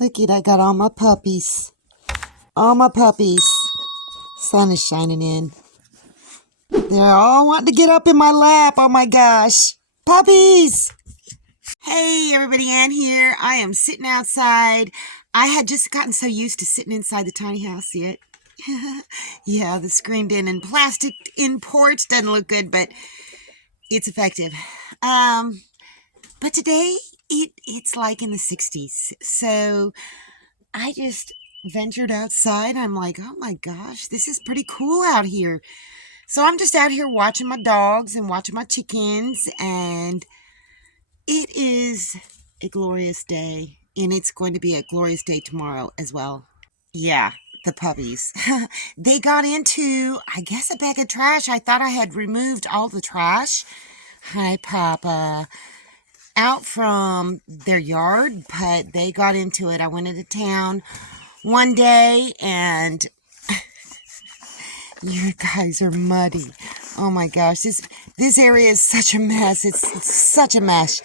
Look it, I got all my puppies. All my puppies. Sun is shining in. They're all wanting to get up in my lap. Oh my gosh. Puppies! Hey everybody, Ann here. I am sitting outside. I had just gotten so used to sitting inside the tiny house. See it? Yeah, the screened in and plastic in porch doesn't look good, but it's effective. But today it's like in the 60s. So I just ventured outside. I'm like, oh my gosh, this is pretty cool out here. So I'm just out here watching my dogs and watching my chickens, and it is a glorious day, and it's going to be a glorious day tomorrow as well. Yeah, the puppies. They got into, I guess, a bag of trash. I thought I had removed all the trash. Hi, Papa. Out from their yard, but they got into it. I went into town one day, and you guys are muddy. Oh my gosh, this area is such a mess. It's such a mess.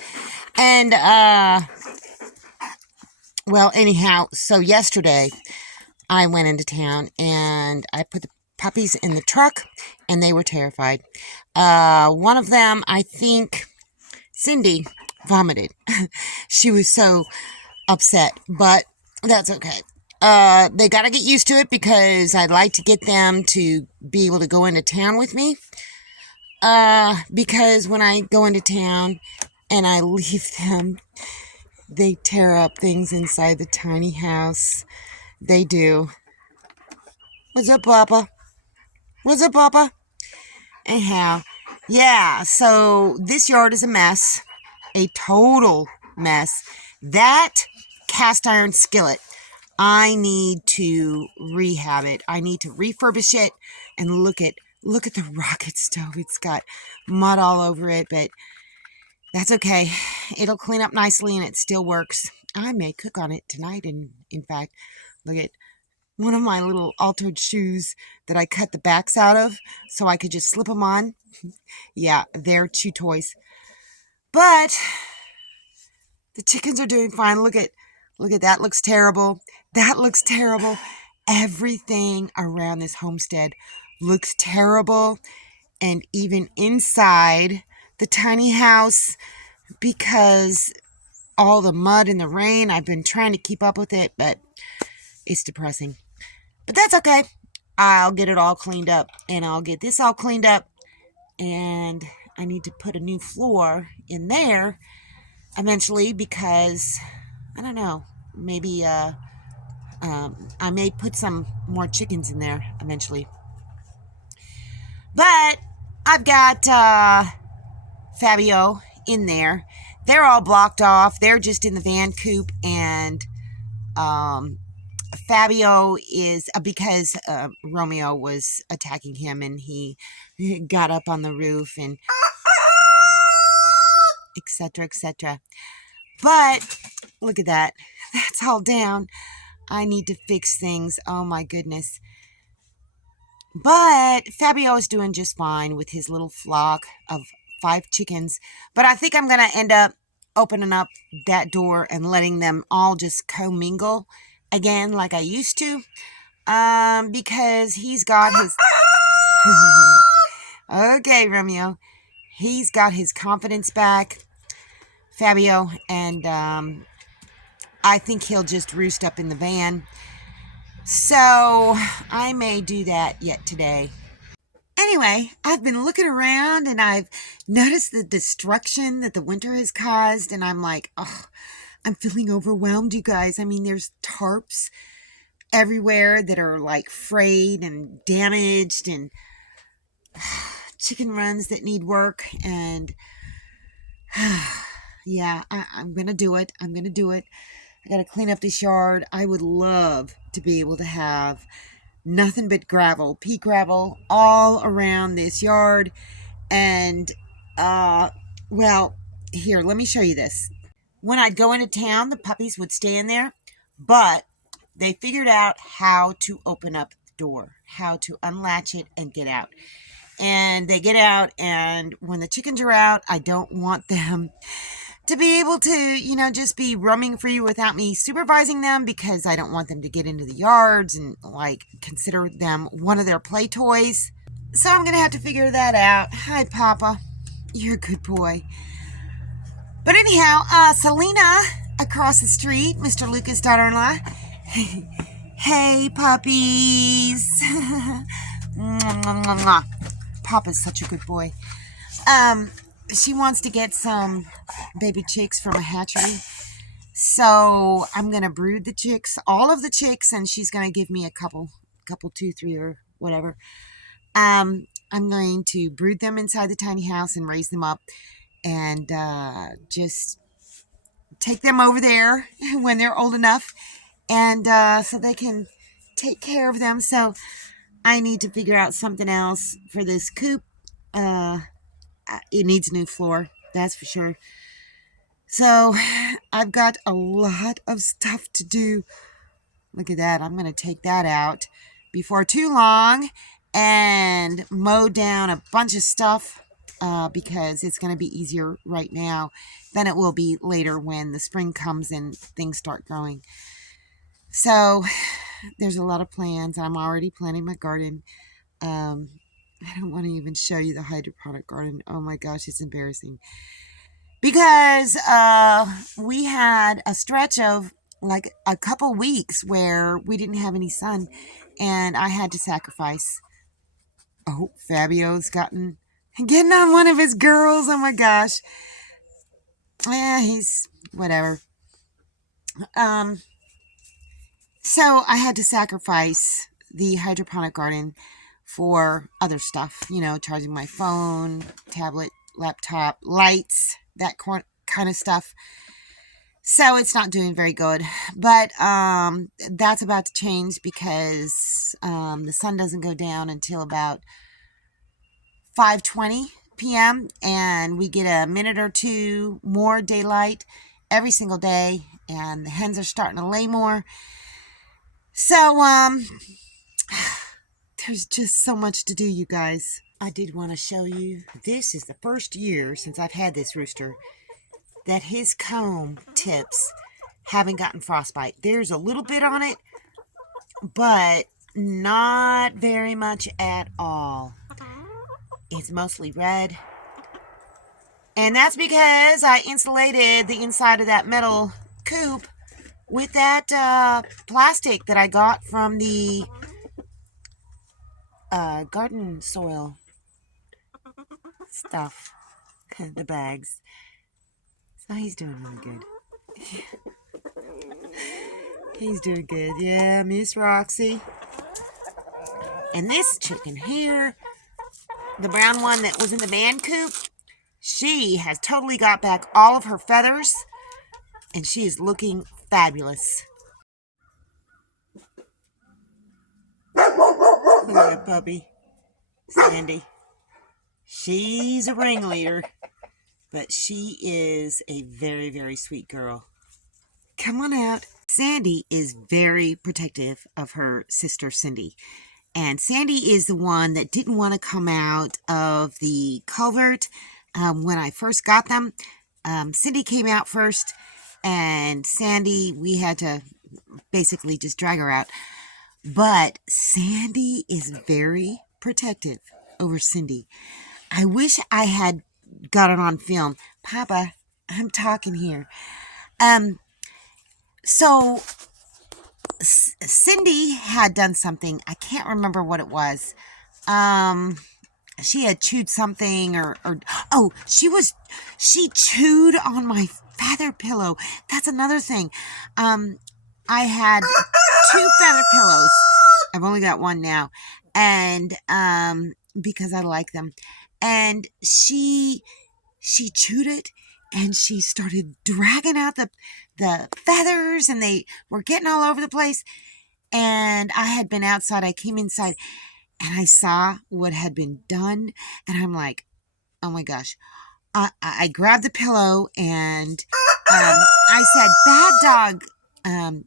And well, anyhow, so yesterday I went into town and I put the puppies in the truck, and they were terrified. One of them, I think, Cindy, vomited. She was so upset, but that's okay. They got to get used to it because I'd like to get them to be able to go into town with me. Because when I go into town and I leave them, they tear up things inside the tiny house. They do. What's up, Papa? What's up, Papa? Anyhow, yeah, so this yard is a mess. A total mess. That cast iron skillet, I need to rehab it. I need to refurbish it, and look at the rocket stove. It's got mud all over it, but that's okay. It'll clean up nicely, and it still works. I may cook on it tonight, and in fact, look at one of my little altered shoes that I cut the backs out of so I could just slip them on. Yeah, they're chew toys. But the chickens are doing fine. Look at that. Looks terrible. That looks terrible. Everything around this homestead looks terrible. And even inside the tiny house, because all the mud and the rain, I've been trying to keep up with it, but it's depressing. But that's okay. I'll get it all cleaned up, and I'll get this all cleaned up, and I need to put a new floor in there eventually, because I don't know, maybe I may put some more chickens in there eventually. But I've got Fabio in there. They're all blocked off. They're just in the van coop, and Fabio is because Romeo was attacking him, and he got up on the roof and etc., etc. But look at that. That's all down. I need to fix things. Oh my goodness. But Fabio is doing just fine with his little flock of 5 chickens. But I think I'm going to end up opening up that door and letting them all just commingle again like I used to. Because he's got his... Okay, Romeo. He's got his confidence back, Fabio, and I think he'll just roost up in the van. So I may do that yet today. Anyway, I've been looking around, and I've noticed the destruction that the winter has caused, and I'm like, oh, I'm feeling overwhelmed, you guys. I mean, there's tarps everywhere that are like frayed and damaged, and chicken runs that need work, and yeah, I'm gonna do it. I'm gonna do it. I gotta clean up this yard. I would love to be able to have nothing but gravel, pea gravel, all around this yard. And well, here, let me show you this. When I'd go into town, the puppies would stay in there, but they figured out how to open up the door, how to unlatch it and get out. And they get out, and when the chickens are out, I don't want them to be able to, just be roaming free without me supervising them, because I don't want them to get into the yards and consider them one of their play toys. So I'm gonna have to figure that out. Hi, Papa. You're a good boy. But anyhow, Selena across the street, Mr. Lucas' daughter-in-law. Hey, puppies. Papa's such a good boy. She wants to get some baby chicks from a hatchery. So I'm going to brood the chicks, all of the chicks, and she's going to give me a couple, 2, 3, or whatever. I'm going to brood them inside the tiny house and raise them up, and just take them over there when they're old enough, and so they can take care of them. So I need to figure out something else for this coop. It needs a new floor, that's for sure. So I've got a lot of stuff to do. Look at that. I'm going to take that out before too long and mow down a bunch of stuff, because it's going to be easier right now than it will be later when the spring comes and things start growing. So there's a lot of plans. I'm already planting my garden. I don't want to even show you the hydroponic garden. Oh my gosh, it's embarrassing. Because we had a stretch of like a couple weeks where we didn't have any sun, and I had to sacrifice. Oh, Fabio's getting on one of his girls. Oh my gosh. Yeah, he's whatever. So I had to sacrifice the hydroponic garden for other stuff, charging my phone, tablet, laptop, lights, that kind of stuff. So it's not doing very good. But that's about to change, because the sun doesn't go down until about 5:20 p.m. and we get a minute or two more daylight every single day, and the hens are starting to lay more. So there's just so much to do, you guys. I did want to show you, this is the first year since I've had this rooster that his comb tips haven't gotten frostbite. There's a little bit on it, but not very much at all. It's mostly red. And that's because I insulated the inside of that metal coop with that plastic that I got from the garden soil stuff. The bags. So he's doing really good. He's doing good. Yeah, Miss Roxy. And this chicken here, the brown one that was in the man coop, she has totally got back all of her feathers, and she is looking fabulous. Look at that puppy, Sandy. She's a ringleader, but she is a very, very sweet girl. Come on out. Sandy is very protective of her sister Cindy. And Sandy is the one that didn't want to come out of the culvert when I first got them. Cindy came out first, and Sandy, we had to basically just drag her out. But Sandy is very protective over Cindy. I wish I had got it on film. Papa, I'm talking here. So Cindy had done something. I can't remember what it was. She had chewed something, or she chewed on my feather pillow. That's another thing. I had 2 feather pillows. I've only got one now, and because I like them. And she chewed it, and she started dragging out the feathers, and they were getting all over the place. And I had been outside. I came inside, and I saw what had been done, and I'm like, oh my gosh. I grabbed the pillow, and I said,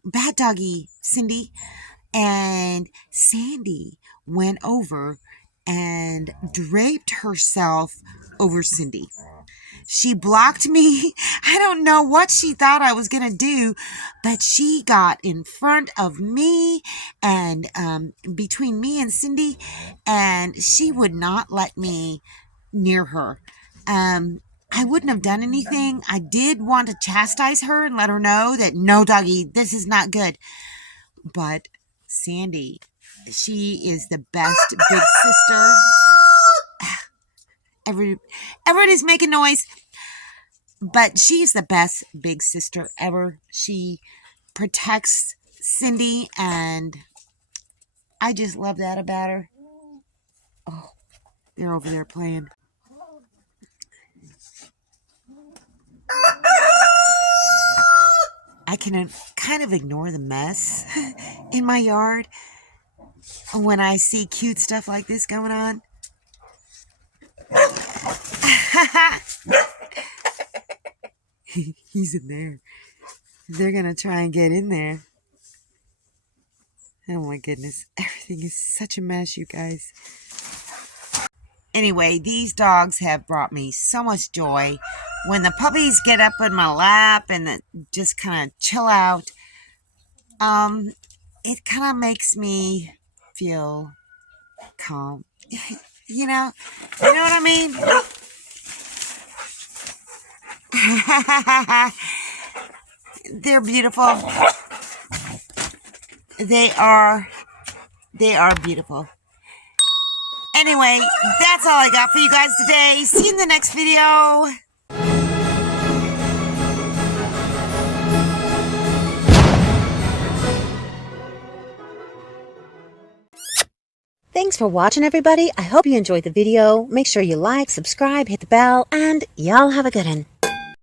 bad doggy, Cindy. And Sandy went over and draped herself over Cindy. She blocked me. I don't know what she thought I was going to do, but she got in front of me and between me and Cindy, and she would not let me near her. I wouldn't have done anything. I did want to chastise her and let her know that no, doggy, this is not good. But Sandy, she is the best big sister. Everybody's making noise, but she's the best big sister ever. She protects Cindy, and I just love that about her. Oh, they're over there playing. I can kind of ignore the mess in my yard when I see cute stuff like this going on. He's in there. They're going to try and get in there. Oh my goodness. Everything is such a mess, you guys. Anyway, these dogs have brought me so much joy. When the puppies get up in my lap and just kind of chill out, it kind of makes me feel calm. You know what I mean? They're beautiful. They are beautiful. Anyway, that's all I got for you guys today. See you in the next video. Thanks for watching, everybody. I hope you enjoyed the video. Make sure you like, subscribe, hit the bell, and y'all have a good one.